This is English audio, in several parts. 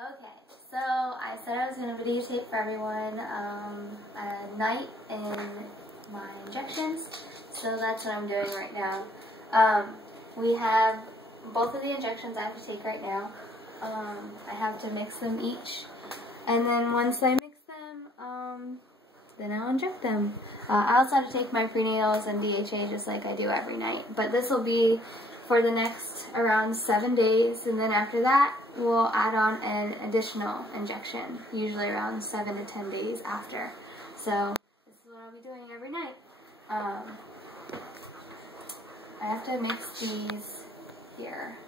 Okay, so I said I was going to videotape for everyone at night in my injections, so that's what I'm doing right now. We have both of the injections I have to take right now. I have to mix them each, and then once I mix them, then I'll inject them. I also have to take my prenatals and DHA just like I do every night, but this will be for the next around 7 days, and then after that we'll add on an additional injection, usually around 7 to 10 days after. So this is what I'll be doing every night. I have to mix these here.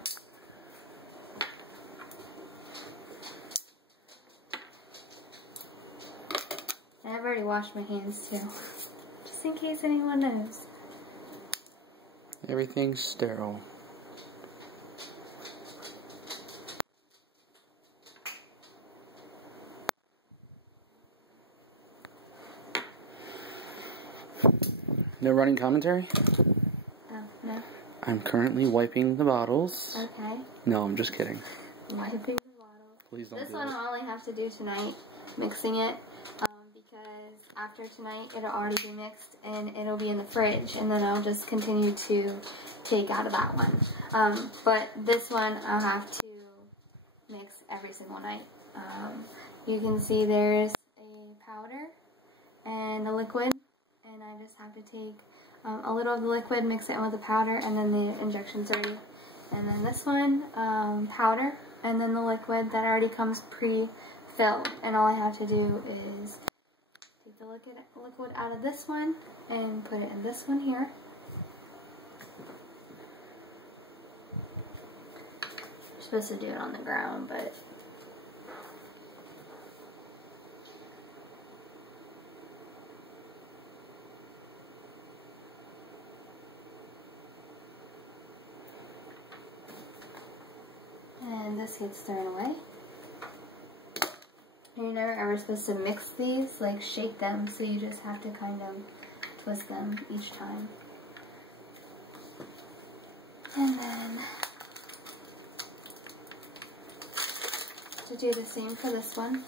And I've already washed my hands too, just in case anyone knows. Everything's sterile. No running commentary? Oh, no. I'm currently wiping the bottles. Okay. No, I'm just kidding. Wiping the bottles. Please don't. This one I'll only have to do tonight, mixing it, because after tonight it'll already be mixed and it'll be in the fridge, and then I'll just continue to take out of that one. But this one I'll have to mix every single night. You can see there's a powder and a liquid, and I just have to take a little of the liquid, mix it in with the powder, and then the injection's ready. And then this one, powder, and then the liquid that already comes pre-filled. And all I have to do is take the liquid out of this one and put it in this one here. You're supposed to do it on the ground, but and this gets thrown away. You're never ever supposed to mix these, like shake them, so you just have to kind of twist them each time. And then to do the same for this one.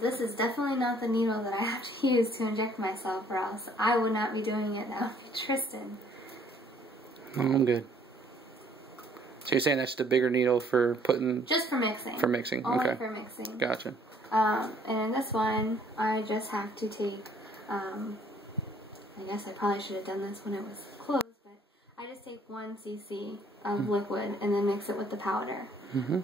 This is definitely not the needle that I have to use to inject myself, or else I would not be doing it. That would be Tristan. Oh, I'm good. So you're saying that's the bigger needle for putting... Just for mixing. For mixing, Only okay. for mixing. Gotcha. And in this one, I just have to take, I guess I probably should have done this when it was closed, but I just take 1 cc of liquid and then mix it with the powder. Mm-hmm.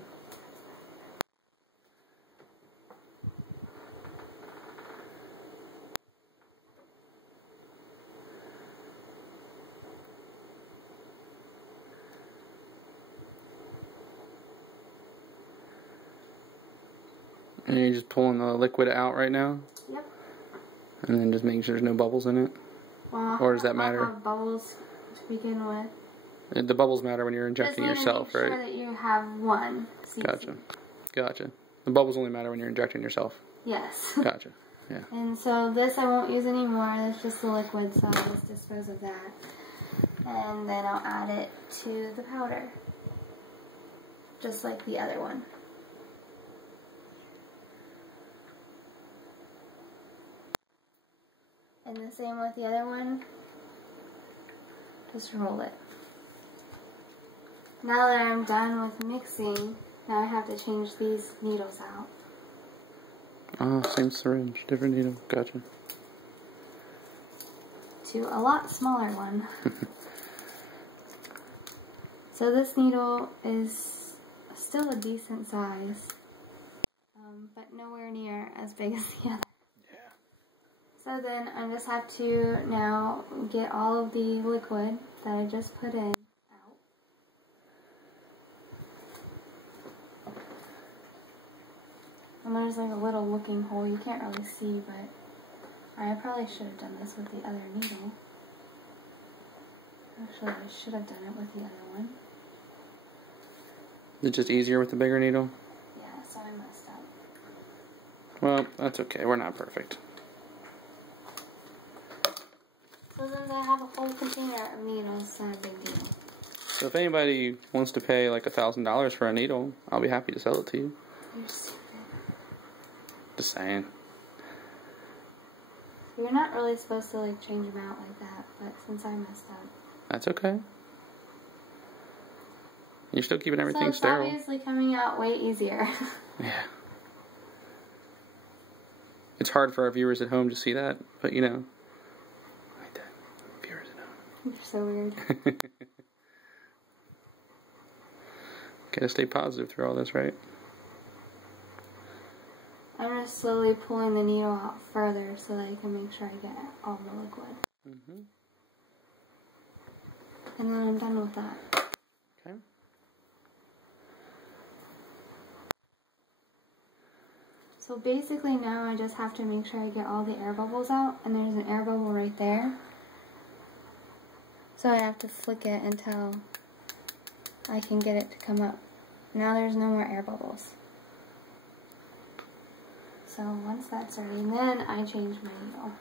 And you're just pulling the liquid out right now? Yep. And then just making sure there's no bubbles in it? Well, or does that matter? I'll have bubbles to begin with. The bubbles matter when you're injecting yourself, right? Just make sure that you have 1 cc. Gotcha. Gotcha. The bubbles only matter when you're injecting yourself? Yes. Gotcha. Yeah. And so this I won't use anymore. That's just the liquid, so I'll just dispose of that. And then I'll add it to the powder. Just like the other one. And the same with the other one. Just roll it. Now that I'm done with mixing, now I have to change these needles out. Oh, same syringe, different needle. Gotcha. To a lot smaller one. So this needle is still a decent size, but nowhere near as big as the other. So then I just have to now get all of the liquid that I just put in out. And there's like a little looking hole. You can't really see, but I probably should have done this with the other needle. Actually, I should have done it with the other one. Is it just easier with the bigger needle? Yeah, so I messed up. Well, that's okay. We're not perfect. So then I have a whole container of needles, not a big deal. So if anybody wants to pay like $1,000 for a needle, I'll be happy to sell it to you. You're stupid. Just saying. You're not really supposed to like change them out like that, but since I messed up. That's okay. You're still keeping everything sterile. So it's obviously coming out way easier. Yeah. It's hard for our viewers at home to see that, but you know. Like that. Viewers at home. You're so weird. Gotta stay positive through all this, right? I'm just slowly pulling the needle out further so that I can make sure I get all the liquid. Mm-hmm. And then I'm done with that. Okay. So basically now I just have to make sure I get all the air bubbles out, and there's an air bubble right there. So I have to flick it until I can get it to come up. Now there's no more air bubbles. So once that's ready, then I change my needle.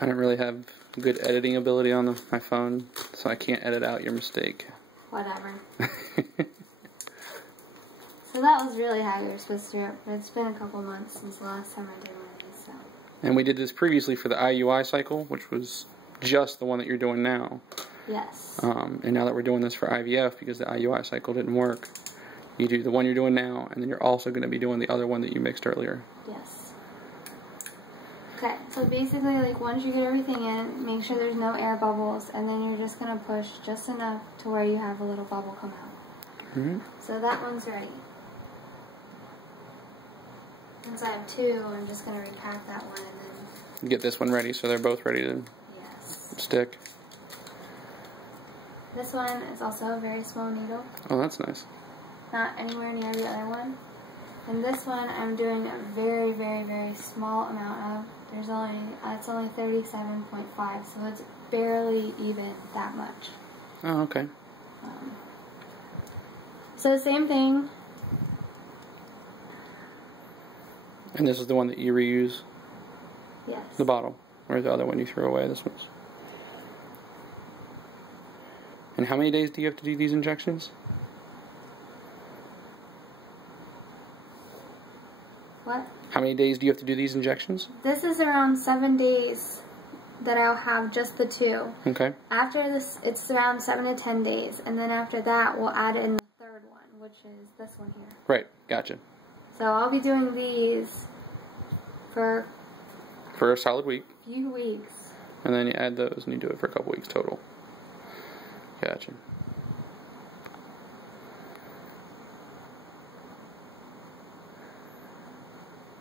I don't really have good editing ability on my phone, so I can't edit out your mistake. Whatever. So that was really how you were supposed to do it, but it's been a couple months since the last time I did one of these, so. And we did this previously for the IUI cycle, which was just the one that you're doing now. Yes. And now that we're doing this for IVF, because the IUI cycle didn't work, you do the one you're doing now, and then you're also going to be doing the other one that you mixed earlier. Yes. Okay, so basically, like, once you get everything in, make sure there's no air bubbles, and then you're just going to push just enough to where you have a little bubble come out. Mm-hmm. So that one's ready. Since I have two, I'm just going to repack that one and then... Get this one ready so they're both ready to stick. This one is also a very small needle. Oh, that's nice. Not anywhere near the other one. And this one I'm doing a very, very, very small amount of. There's only, it's only 37.5, so it's barely even that much. Oh, okay. So same thing. And this is the one that you reuse? Yes. The bottle. Or the other one you threw away? This one's. And how many days do you have to do these injections? What? How many days do you have to do these injections? This is around 7 days that I'll have just the two. Okay. After this, it's around 7 to 10 days. And then after that, we'll add in the third one, which is this one here. Right. Gotcha. So I'll be doing these for a solid week. A few weeks. And then you add those and you do it for a couple weeks total. Gotcha.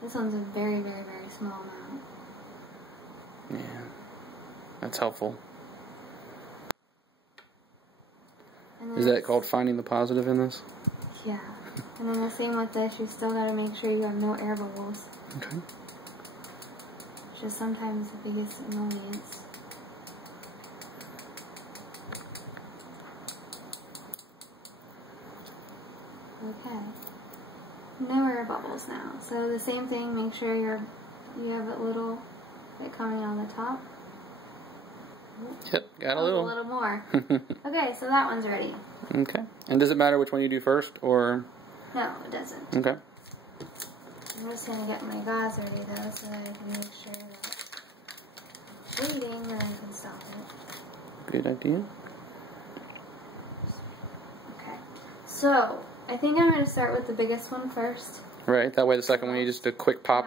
This one's a very, very, very small amount. Yeah. That's helpful. Is that called finding the positive in this? Yeah. And then the same with this, you still gotta make sure you have no air bubbles. Okay. Which is sometimes the biggest annoyance. Okay. No air bubbles now. So the same thing, make sure you have a little bit coming on the top. Yep, got a little. A little more. Okay, so that one's ready. Okay. And does it matter which one you do first, or? No, it doesn't. Okay. I'm just going to get my gauze ready, though, so that I can make sure that it's bleeding and I can stop it. Good idea. Okay. So, I think I'm going to start with the biggest one first. Right, that way the second one you just do a quick pop.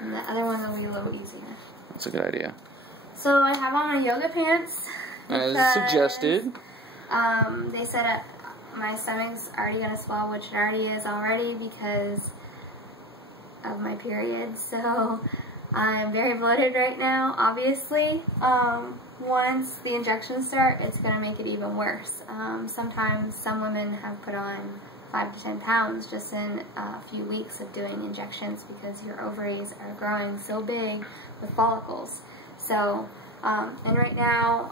And the other one will be a little easier. That's a good idea. So, I have on my yoga pants. As suggested. They said my stomach's already going to swell, which it already is already because of my period. So, I'm very bloated right now, obviously. Once the injections start, it's going to make it even worse. Sometimes some women have put on 5 to 10 pounds just in a few weeks of doing injections because your ovaries are growing so big with follicles. So, and right now,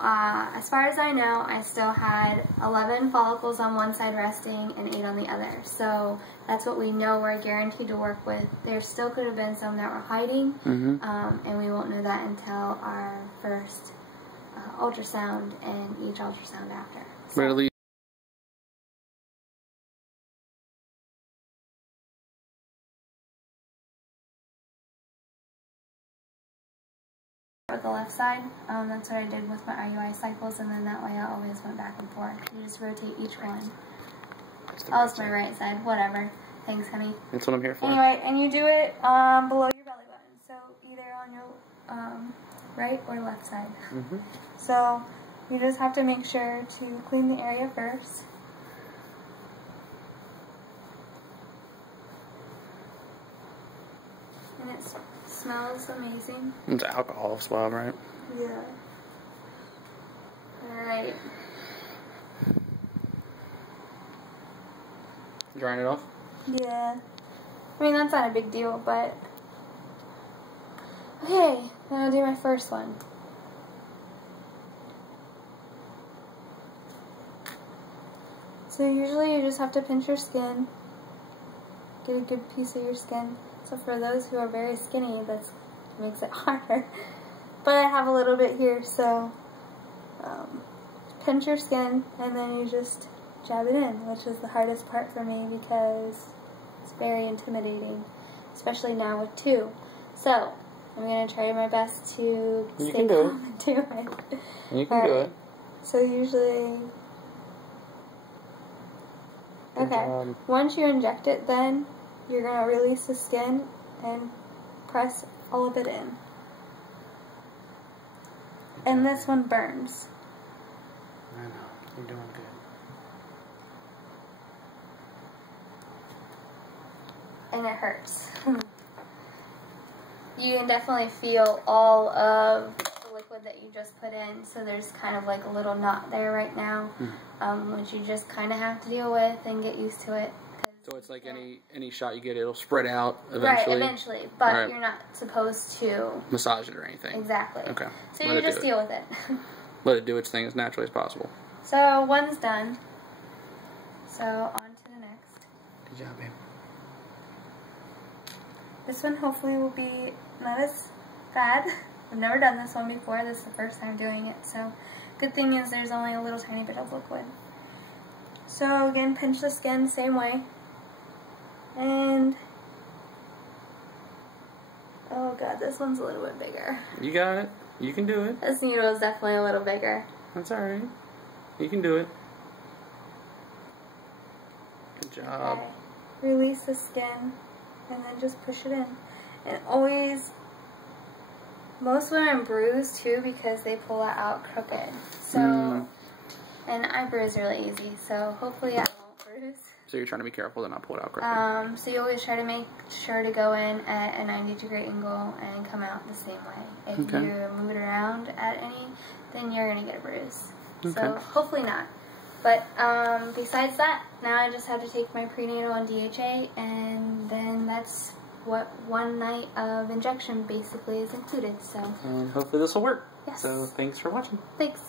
as far as I know, I still had 11 follicles on one side resting and 8 on the other. So that's what we know we're guaranteed to work with. There still could have been some that were hiding, and we won't know that until our first ultrasound and each ultrasound after. So, But at least with the left side, that's what I did with my IUI cycles, and then that way I always went back and forth. You just rotate each one. Oh, it's my right side. Whatever. Thanks, honey. that's what I'm here for. Anyway, and you do it below your belly button, so either on your right or left side. Mm-hmm. So you just have to make sure to clean the area first. And it smells amazing. It's an alcohol swab, right? Yeah. Alright. Drying it off? Yeah. I mean, that's not a big deal, but... Okay, then I'll do my first one. So usually you just have to pinch your skin. Get a good piece of your skin. So for those who are very skinny, that makes it harder. But I have a little bit here, so pinch your skin and then you just jab it in, which is the hardest part for me because it's very intimidating, especially now with two. So I'm going to try my best to stay calm and do it. You can do it. So usually... Okay, once you inject it, then you're going to release the skin and press all of it in. And this one burns. I know, you're doing good. And it hurts. You can definitely feel all of the liquid that you just put in, so there's kind of like a little knot there right now, which you just kind of have to deal with and get used to it. So it's like any shot you get, it'll spread out eventually? Right, eventually, but you're not supposed to massage it or anything. Exactly. Okay. So you just deal with it. Let it do its thing as naturally as possible. So one's done. So on to the next. Good job, babe. This one hopefully will be not as bad. I've never done this one before. This is the first time doing it. So good thing is there's only a little tiny bit of liquid. So again, pinch the skin same way. And oh god, this one's a little bit bigger. You got it. You can do it. This needle is definitely a little bigger. That's alright. You can do it. Good job. Okay. Release the skin and then just push it in. And always, most women bruise too because they pull it out crooked. So, and I bruise really easy, so hopefully I won't bruise. So you're trying to be careful to not pull it out crooked. So you always try to make sure to go in at a 90-degree angle and come out the same way. If you move it around at any, then you're going to get a bruise. So hopefully not. But besides that, now I just have to take my prenatal and DHA, and then that's what one night of injection basically is included. So and hopefully this will work. Yes. So thanks for watching. Thanks.